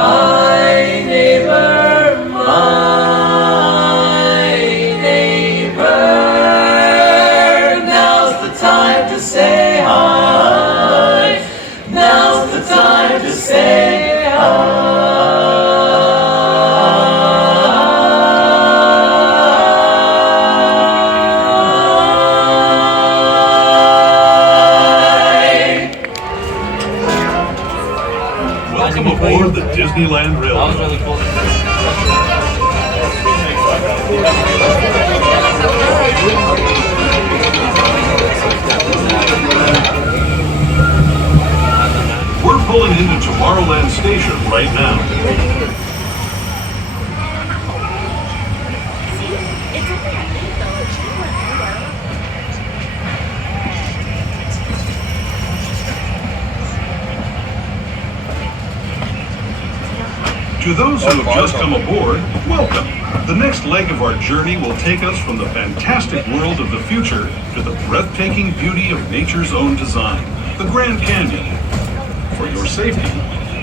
Hi, neighbor, my neighbor. Now's the time to say hi. Now's the time to say hi. Welcome aboard the Disneyland Railroad. That was really cool. We're pulling into Tomorrowland Station right now. To those who have just come aboard, welcome. The next leg of our journey will take us from the fantastic world of the future to the breathtaking beauty of nature's own design, the Grand Canyon. For your safety,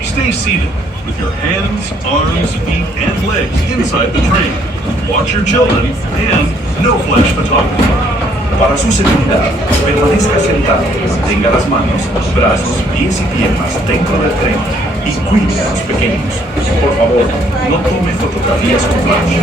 stay seated with your hands, arms, feet, and legs inside the train. Watch your children and no flash photography. Para su seguridad, permanezca sentado, mantenga las manos, brazos, pies y piernas dentro del tren y cuide a los pequeños. Por favor, no tome fotografías con flash.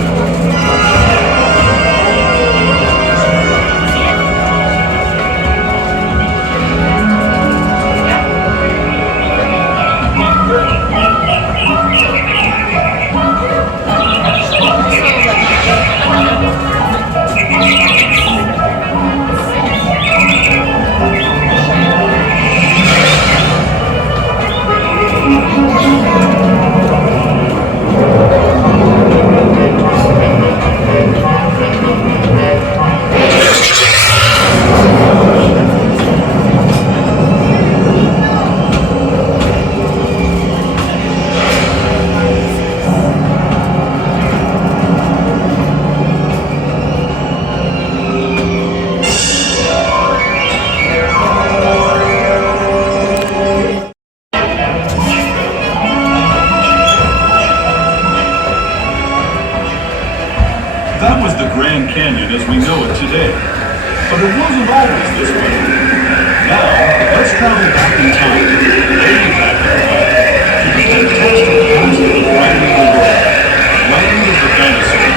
That was the Grand Canyon as we know it today. But it wasn't always this way. Now, let's travel back in time, way back in time, to the fantastic past of the Primeval world, land of the Dinosaurs.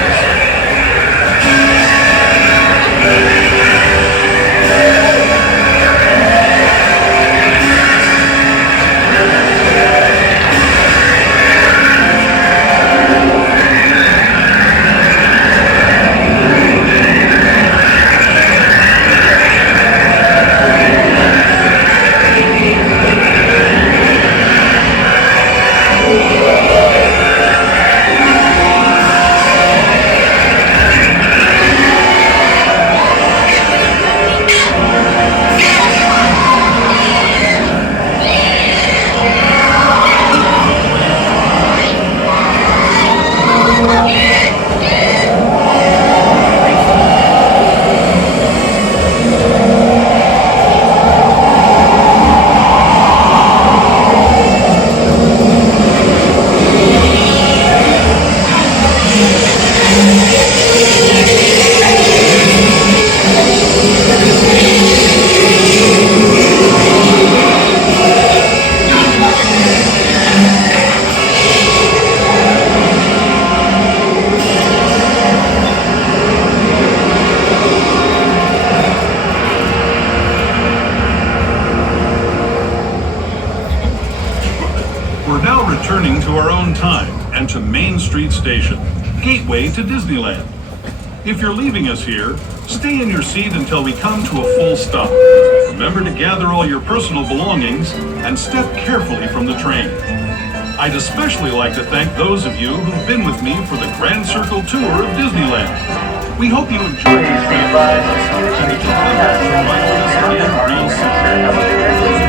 We're now returning to our own time and to Main Street Station, gateway to Disneyland. If you're leaving us here, stay in your seat until we come to a full stop. Remember to gather all your personal belongings and step carefully from the train. I'd especially like to thank those of you who've been with me for the Grand Circle Tour of Disneyland. We hope you enjoyed your trip, and you can contact us again real soon.